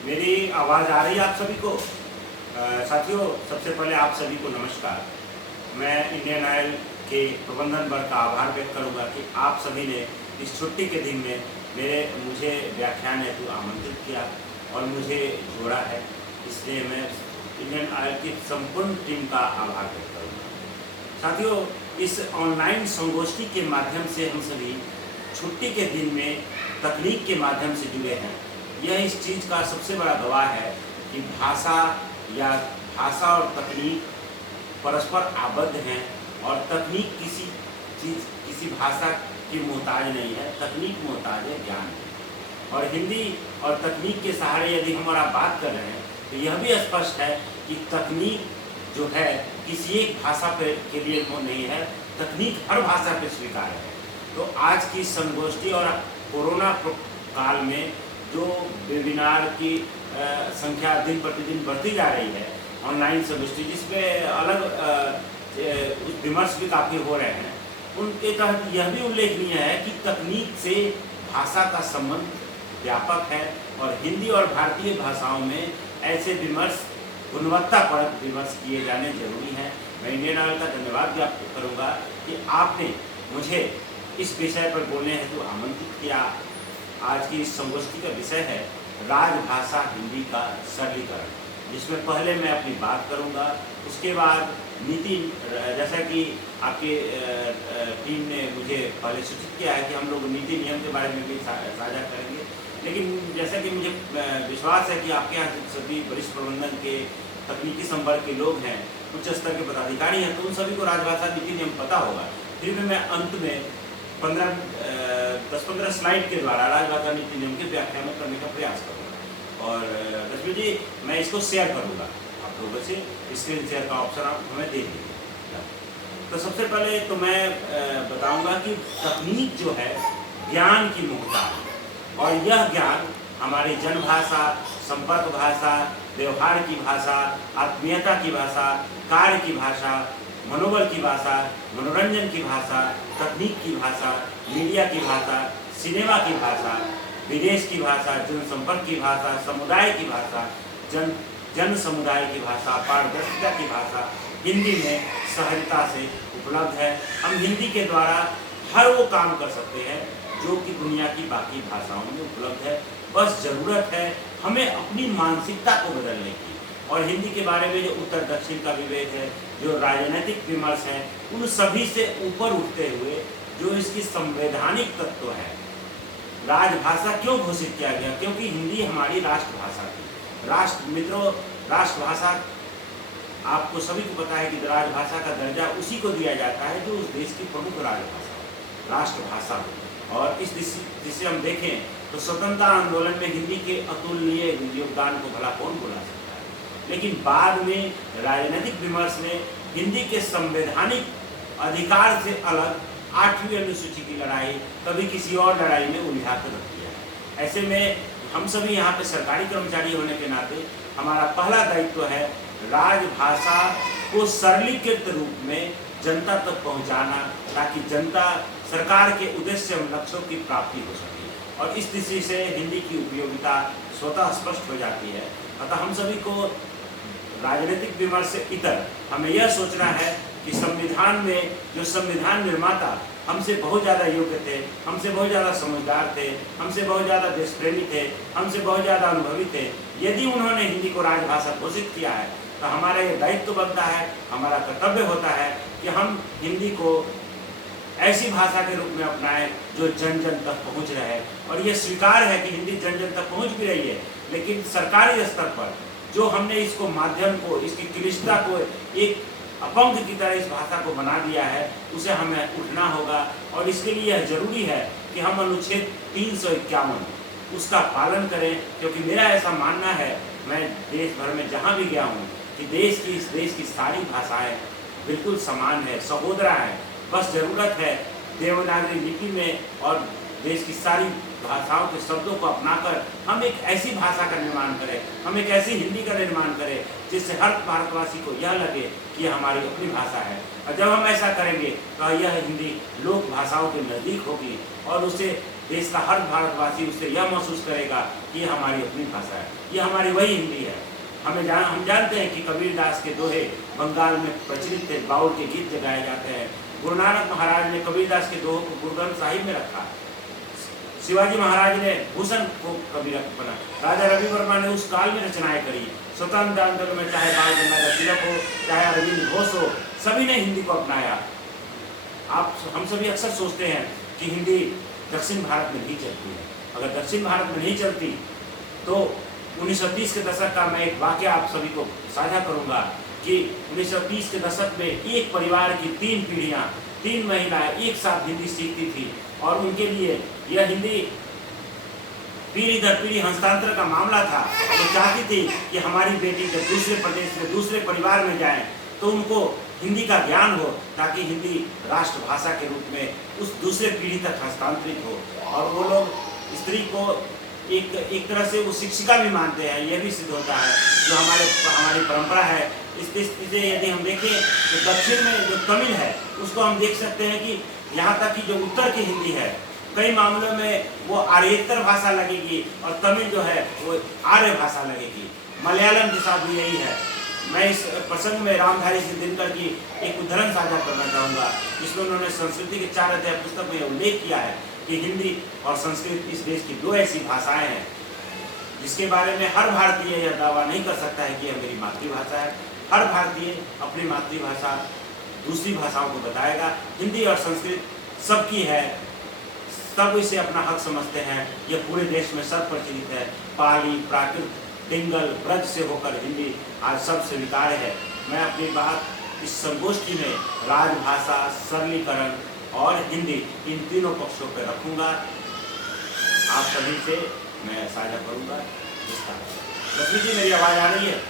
मेरी आवाज़ आ रही है आप सभी को? साथियों, सबसे पहले आप सभी को नमस्कार। मैं इंडियन ऑयल के प्रबंधन वर्ग का आभार व्यक्त करूंगा कि आप सभी ने इस छुट्टी के दिन में मुझे व्याख्यान हेतु आमंत्रित किया और मुझे जोड़ा है। इसलिए मैं इंडियन ऑयल की संपूर्ण टीम का आभार व्यक्त करूंगा। साथियों, इस ऑनलाइन संगोष्ठी के माध्यम से हम सभी छुट्टी के दिन में तकनीक के माध्यम से जुड़े हैं। यह इस चीज़ का सबसे बड़ा गवाह है कि भाषा और तकनीक परस्पर आबद्ध हैं और तकनीक किसी भाषा की मोहताज नहीं है, तकनीक मोहताज है ज्ञान की। और हिंदी और तकनीक के सहारे यदि हम और आप बात कर रहे हैं तो यह भी स्पष्ट है कि तकनीक जो है किसी एक भाषा के लिए नहीं है, तकनीक हर भाषा पे स्वीकार है। तो आज की संगोष्ठी और कोरोना काल में जो वेबिनार की संख्या दिन प्रतिदिन बढ़ती जा रही है, ऑनलाइन संगोष्ठी जिसमें अलग विमर्श भी काफ़ी हो रहे हैं, उनके तहत यह भी उल्लेखनीय है कि तकनीक से भाषा का संबंध व्यापक है और हिंदी और भारतीय भाषाओं में ऐसे विमर्श गुणवत्तापरक विमर्श किए जाने जरूरी हैं। मैं इंडियन ऑयल का धन्यवाद ज्ञापित करूँगा कि आपने मुझे इस विषय पर बोलने हेतु आमंत्रित किया। आज की इस संगोष्ठी का विषय है राजभाषा हिंदी का सरलीकरण, जिसमें पहले मैं अपनी बात करूंगा, उसके बाद नीति, जैसा कि आपके टीम ने मुझे पहले सूचित किया है कि हम लोग नीति नियम के बारे में भी साझा करेंगे। लेकिन जैसा कि मुझे विश्वास है कि आपके यहाँ सभी वरिष्ठ प्रबंधन के तकनीकी संपर्क के लोग हैं, उच्च स्तर के पदाधिकारी हैं, तो उन सभी को राजभाषा नीति नियम पता होगा। फिर भी मैं अंत में 10-15 स्लाइड के द्वारा राजभाषा नीति नियम के व्याख्यान करने का प्रयास करूँगा। और रश्मि जी, मैं इसको शेयर करूँगा आप लोगों से, स्क्रीन शेयर का ऑप्शन आप हमें दे दीजिए। तो सबसे पहले तो मैं बताऊँगा कि तकनीक जो है ज्ञान की मोहताज है और यह ज्ञान हमारी जनभाषा, संपर्क भाषा, व्यवहार की भाषा, आत्मीयता की भाषा, कार्य की भाषा, मनोबल की भाषा, मनोरंजन की भाषा, तकनीक की भाषा, मीडिया की भाषा, सिनेमा की भाषा, विदेश की भाषा, जनसंपर्क की भाषा, समुदाय की भाषा, जन समुदाय की भाषा, पारदर्शिता की भाषा हिंदी में सहजता से उपलब्ध है। हम हिंदी के द्वारा हर वो काम कर सकते हैं जो कि दुनिया की बाकी भाषाओं में उपलब्ध है। बस ज़रूरत है हमें अपनी मानसिकता को बदलने की। और हिंदी के बारे में जो उत्तर दक्षिण का विभेद है, जो राजनीतिक विमर्श है, उन सभी से ऊपर उठते हुए जो इसकी संवैधानिक तत्व है, राजभाषा क्यों घोषित किया गया? क्योंकि हिंदी हमारी राष्ट्रभाषा थी। मित्रों, राष्ट्रभाषा आपको सभी को पता है कि राजभाषा का दर्जा उसी को दिया जाता है जो उस देश की प्रमुख राजभाषा राष्ट्रभाषा हो। और इस जिससे हम देखें तो स्वतंत्रता आंदोलन में हिंदी के अतुलनीय योगदान को भला कौन भुला सकता है। लेकिन बाद में राजनीतिक विमर्श ने हिंदी के संवैधानिक अधिकार से अलग 8वीं अनुसूची की लड़ाई कभी किसी और लड़ाई में उलझा कर रख दिया है। ऐसे में हम सभी यहाँ पे सरकारी कर्मचारी होने के नाते हमारा पहला दायित्व है राजभाषा को सरलीकृत रूप में जनता तक पहुँचाना, ताकि जनता सरकार के उद्देश्य एवं लक्ष्यों की प्राप्ति हो सके। और इस दृष्टि से हिंदी की उपयोगिता स्वतः स्पष्ट हो जाती है। अतः हम सभी को राजनीतिक विमर्श से इतर हमें यह सोचना है कि संविधान में जो संविधान निर्माता हमसे बहुत ज़्यादा योग्य थे, हमसे बहुत ज़्यादा समझदार थे, हमसे बहुत ज़्यादा देशप्रेमी थे, हमसे बहुत ज़्यादा अनुभवी थे, यदि उन्होंने हिंदी को राजभाषा घोषित किया है तो हमारा ये दायित्व बनता है, हमारा कर्तव्य होता है कि हम हिंदी को ऐसी भाषा के रूप में अपनाएं जो जन जन तक पहुंच रहे। और ये स्वीकार है कि हिंदी जन जन तक पहुंच भी रही है, लेकिन सरकारी स्तर पर जो हमने इसको माध्यम को, इसकी क्लिष्टता को एक अपंग की तरह इस भाषा को बना दिया है, उसे हमें उठना होगा। और इसके लिए यह जरूरी है कि हम अनुच्छेद 351 उसका पालन करें, क्योंकि मेरा ऐसा मानना है, मैं देश भर में जहाँ भी गया हूँ, कि इस देश की सारी भाषाएं बिल्कुल समान है, सहोदरा है। बस ज़रूरत है देवनागरी लिपि में और देश की सारी भाषाओं के शब्दों को अपनाकर हम एक ऐसी भाषा का निर्माण करें, हम एक ऐसी हिंदी का निर्माण करें जिससे हर भारतवासी को यह लगे कि यह हमारी अपनी भाषा है। और जब हम ऐसा करेंगे तो यह हिंदी लोक भाषाओं के नज़दीक होगी और उसे देश का हर भारतवासी उससे यह महसूस करेगा कि ये हमारी अपनी भाषा है, ये हमारी वही हिंदी है। हम जानते हैं कि कबीरदास के दोहे बंगाल में प्रचलित थे, बाउल के गीत गाए जाते हैं। गुरु नानक महाराज ने कबीरदास के दोहों को गुरु ग्रंथ साहिब में रखा। शिवाजी महाराज ने भूषण को कबीरा बना। राजा रवि वर्मा ने उस काल में रचनाएं करी। स्वतंत्र आंदोलन में चाहे बाल गंगाधर तिलक हो, चाहे अरविंद घोष हो, सभी ने हिंदी को अपनाया। हम सभी अक्सर सोचते हैं कि हिंदी दक्षिण भारत में नहीं चलती है। अगर दक्षिण भारत में नहीं चलती तो 1930 के दशक का मैं एक वाक़या आप सभी को साझा करूंगा कि 1930 के दशक में एक परिवार की 3 पीढ़ियां, 3 महिलाएं एक साथ हिंदी सीखती थी और उनके लिए यह हिंदी पीढ़ी दर पीढ़ी हस्तांतरण का मामला था। वो चाहती थी कि हमारी बेटी जब दूसरे प्रदेश में दूसरे परिवार में जाए तो उनको हिंदी का ज्ञान हो, ताकि हिंदी राष्ट्रभाषा के रूप में उस दूसरे पीढ़ी तक हस्तांतरित हो। और वो लोग स्त्री को एक तरह से वो शिक्षिका भी मानते हैं। यह भी सिद्ध होता है जो हमारी परंपरा है। इससे यदि हम देखें तो दक्षिण में जो तमिल है उसको हम देख सकते हैं कि यहाँ तक कि जो उत्तर की हिंदी है कई मामलों में वो आर्येतर भाषा लगेगी और तमिल जो है वो आर्य भाषा लगेगी। मलयालम के साथ भी यही है। मैं इस प्रसंग में रामधारी सिंह दिनकर की एक उदाहरण साझा करना चाहूँगा, जिसमें उन्होंने संस्कृति के 4 अध्याय पुस्तक में उल्लेख किया है कि हिंदी और संस्कृत इस देश की 2 ऐसी भाषाएं हैं जिसके बारे में हर भारतीय यह दावा नहीं कर सकता है कि यह मेरी मातृभाषा है। हर भारतीय अपनी मातृभाषा दूसरी भाषाओं को बताएगा। हिंदी और संस्कृत सबकी है, सब इसे अपना हक समझते हैं। यह पूरे देश में सर्व प्रचलित है। पाली, प्राकृत, डिंगल, ब्रज से होकर हिंदी आज सब स्वीकार्य है। मैं अपनी बात इस संगोष्ठी में राजभाषा, सरलीकरण और हिंदी इन तीनों पक्षों पर रखूंगा। आप सभी से मैं साझा करूंगा। लक्ष्मी जी, मेरी आवाज़ आ रही है?